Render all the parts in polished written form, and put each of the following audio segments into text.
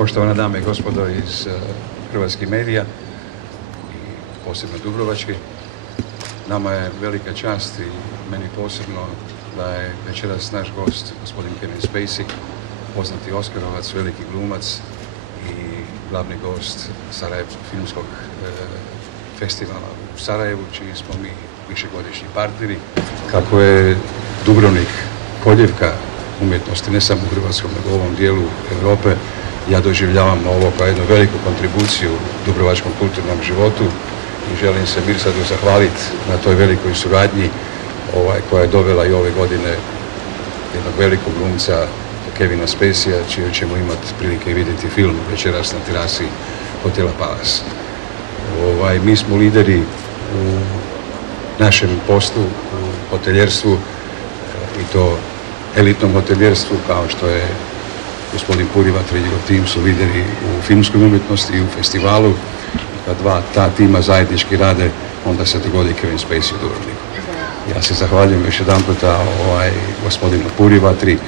Poštovane dame i gospodo iz hrvatskih medija i posebno dubrovački, nama je velika čast i meni posebno da je večeras naš gost gospodin Kevin Spacey, poznati Oskarovac, veliki glumac i glavni gost Sarajevskog filmskog festivala u Sarajevu, čiji smo mi višegodišnji partneri. Kako je Dubrovnik koljevka umjetnosti, ne samo u Hrvatskom, nego u ovom dijelu Europe, ja doživljavam ovo kao jednu veliku kontribuciju dubrovačkom kulturnom životu i želim se Mirsadu zahvaliti na toj velikoj suradnji koja je dovela i ove godine jednog velikog glumca Kevina Spaceya, čiju ćemo imati prilike vidjeti film večeras na terasi hotela Palace. Mi smo lideri u našem poslu, u hoteljerstvu, i to elitnom hoteljerstvu, kao što je gospodin Purivat i njegov tim su lideri u filmskoj umjetnosti i u festivalu. Kad ta tima zajednički rade, onda se dogodi Kevin Spacey u Dubrovniku. Ja se zahvaljujem još jedan puta gospodinu Purivatri.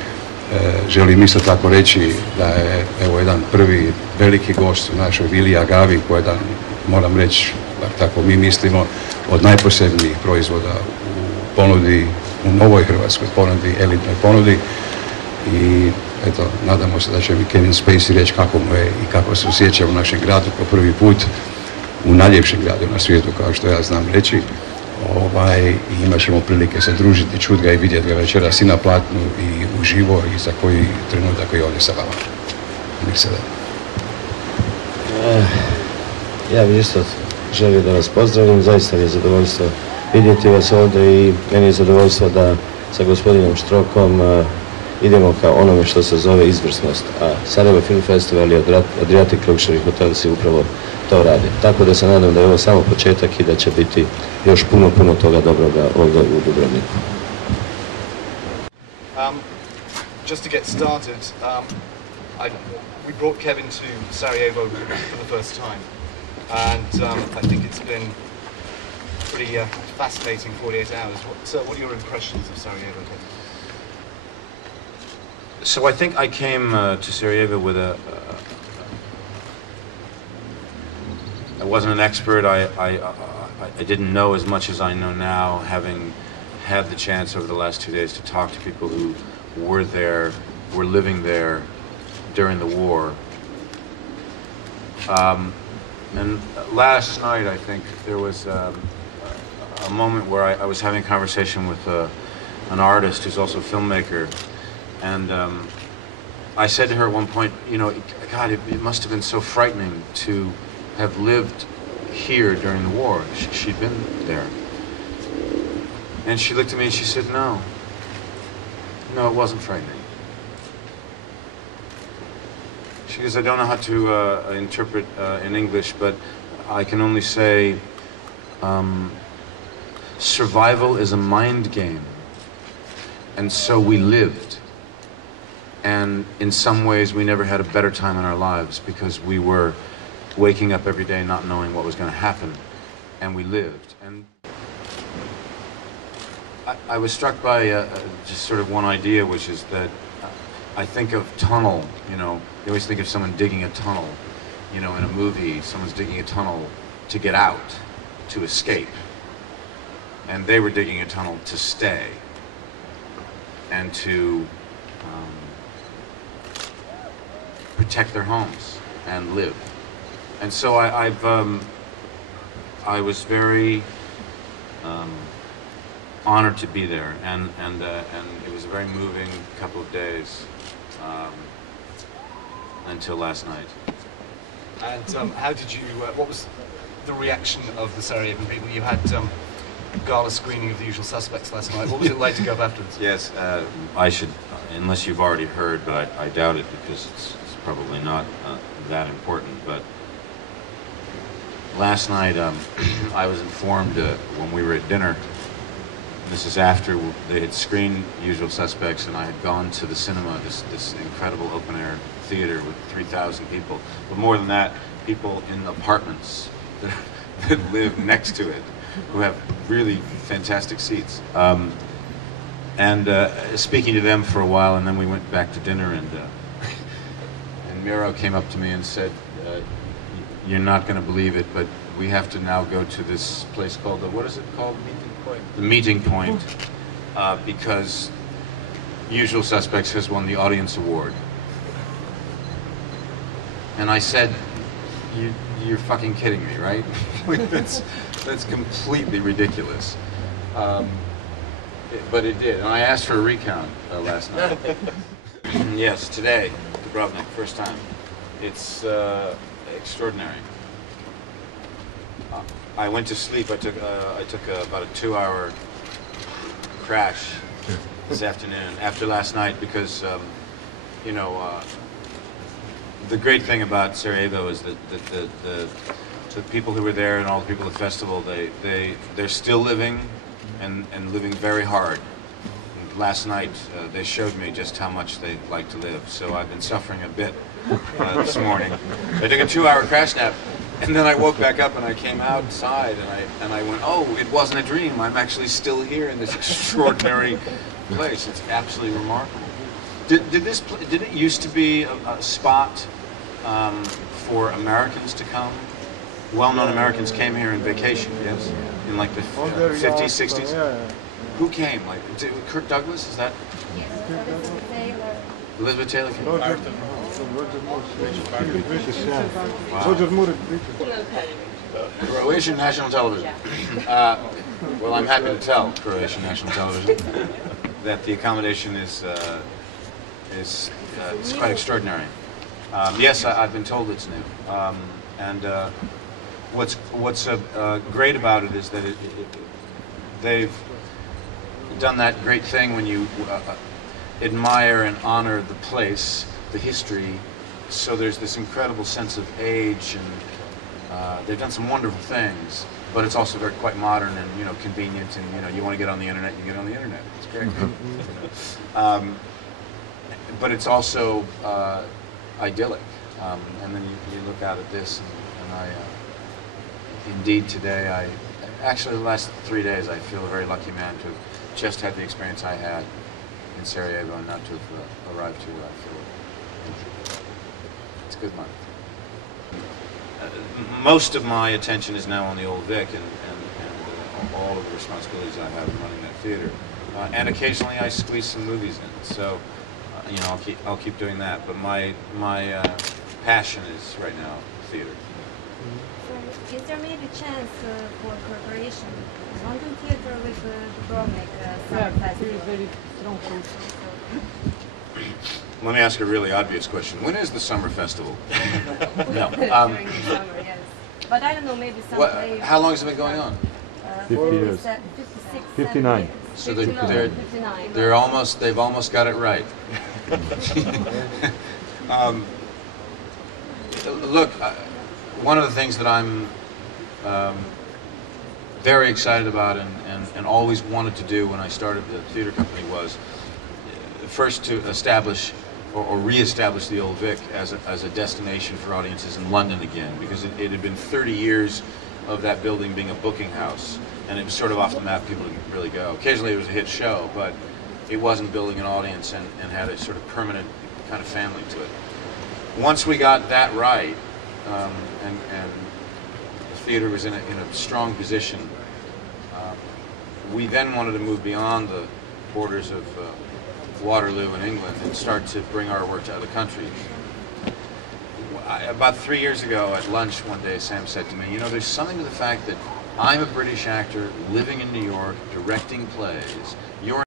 Želim isto tako reći da je jedan prvi veliki gost u našoj vili Agavi, koji je, moram reći, tako mi mislimo, od najposebnijih proizvoda u ponudi, u novoj hrvatskoj ponudi, elitnoj ponudi. I eto, nadamo se da će mi Kevin Spacey reći kako mu je i kako se osjeća u našem gradu po prvi put, u najljepšem gradu na svijetu, kao što ja znam reći. I imat ćemo prilike se družiti, čuti ga i vidjeti ga večeras i na platnu i uživo i za koji trenutak i ovdje sa vama. Ja bih isto želio da vas pozdravim, zaista mi je zadovoljstvo vidjeti vas ovdje i meni je zadovoljstvo da sa gospodinom Štrokom idemo ka onome što se zove izvrsnost, a Sarajevo Film Festival i Adriatic Luxury Hotels upravo to radi. Tako da se nadam da je ovo samo početak i da će biti još puno toga dobroga ovdje u Dubrovniku. Just to get started, we brought Kevin to Sarajevo for the first time, and I think it's been pretty fascinating 48 hours. What are your impressions of Sarajevo, Kevin? So I think I came to Sarajevo with I wasn't an expert. I didn't know as much as I know now, having had the chance over the last 2 days to talk to people who were there, were living there during the war. And last night, I think, there was a moment where I was having a conversation with an artist who's also a filmmaker. And I said to her at one point, you know, God, it must have been so frightening to have lived here during the war. She'd been there. And she looked at me and she said, no, it wasn't frightening. She goes, I don't know how to interpret in English, but I can only say survival is a mind game. And so we lived. And in some ways, we never had a better time in our lives because we were waking up every day not knowing what was going to happen, and we lived. And I was struck by just sort of one idea, which is that I think of tunnel, you know, you always think of someone digging a tunnel, you know, in a movie, someone's digging a tunnel to get out, to escape. And they were digging a tunnel to stay and to protect their homes and live. And so I was very honored to be there, and it was a very moving couple of days until last night. And how did you? What was the reaction of the Sarajevan people? You had gala screening of The Usual Suspects last night. What was it like to go up afterwards? Yes, I should, unless you've already heard, but I doubt it because it's probably not that important. But last night I was informed when we were at dinner, this is after they had screened Usual Suspects and I had gone to the cinema, this incredible open-air theater with 3,000 people. But more than that, people in apartments that live next to it who have really fantastic seats. And speaking to them for a while, and then we went back to dinner, and and Miro came up to me and said, "You're not going to believe it, but we have to now go to this place called what is it called? Meeting Point. The Meeting Point, because Usual Suspects has won the audience award." And I said, "You're fucking kidding me, right?" that's completely ridiculous. But it did, and I asked for a recount last night. Yes, today, Dubrovnik, first time. It's extraordinary. I went to sleep. I took about a 2-hour crash this afternoon after last night because you know, the great thing about Sarajevo is that the people who were there and all the people at the festival, they're still living and living very hard. And last night they showed me just how much they like to live. So I've been suffering a bit this morning. I took a 2-hour crash nap, and then I woke back up and I came outside and I went, oh, it wasn't a dream. I'm actually still here in this extraordinary place. It's absolutely remarkable. Did it used to be a spot for Americans to come? Well-known Americans came here on vacation, yes? In like the 50s, 60s? Yeah. Who came? Like Kirk Douglas, is that? Yes, Elizabeth Taylor came? Roger Moore. Croatian National Television. Well, I'm happy to tell Croatian National Television that the accommodation is quite extraordinary. Yes, I've been told it's new. And what's great about it is that they've done that great thing when you admire and honor the place, the history. So there's this incredible sense of age, and they've done some wonderful things. But it's also very quite modern and convenient, and you want to get on the internet, you get on the internet. It's great. But it's also idyllic. And then you look out at this, and I indeed today actually the last 3 days I feel a very lucky man to have just had the experience I had in Sarajevo and not to have arrived here. I feel it's a good month. Most of my attention is now on the Old Vic and all of the responsibilities I have in running that theater. And occasionally I squeeze some movies in. So I'll keep doing that. But my passion is right now theater. So, is there maybe chance for cooperation? London Theatre with Dubrovnik Summer Festival? Very strong push. Let me ask a really obvious question. When is the summer festival? No. During the summer, yes. But I don't know, maybe someday. How long has it been going on? 50 years. 56, 59. So 59. they've almost got it right. Look, one of the things that I'm very excited about and always wanted to do when I started the theater company was first to establish or re-establish the Old Vic as a destination for audiences in London again, because it had been 30 years of that building being a booking house, and it was sort of off the map. People didn't really go. Occasionally it was a hit show, but it wasn't building an audience and had a sort of permanent kind of family to it. Once we got that right, and the theater was in a strong position, we then wanted to move beyond the borders of Waterloo in England and start to bring our work to other countries. About 3 years ago at lunch one day, Sam said to me, there's something to the fact that I'm a British actor living in New York, directing plays. You're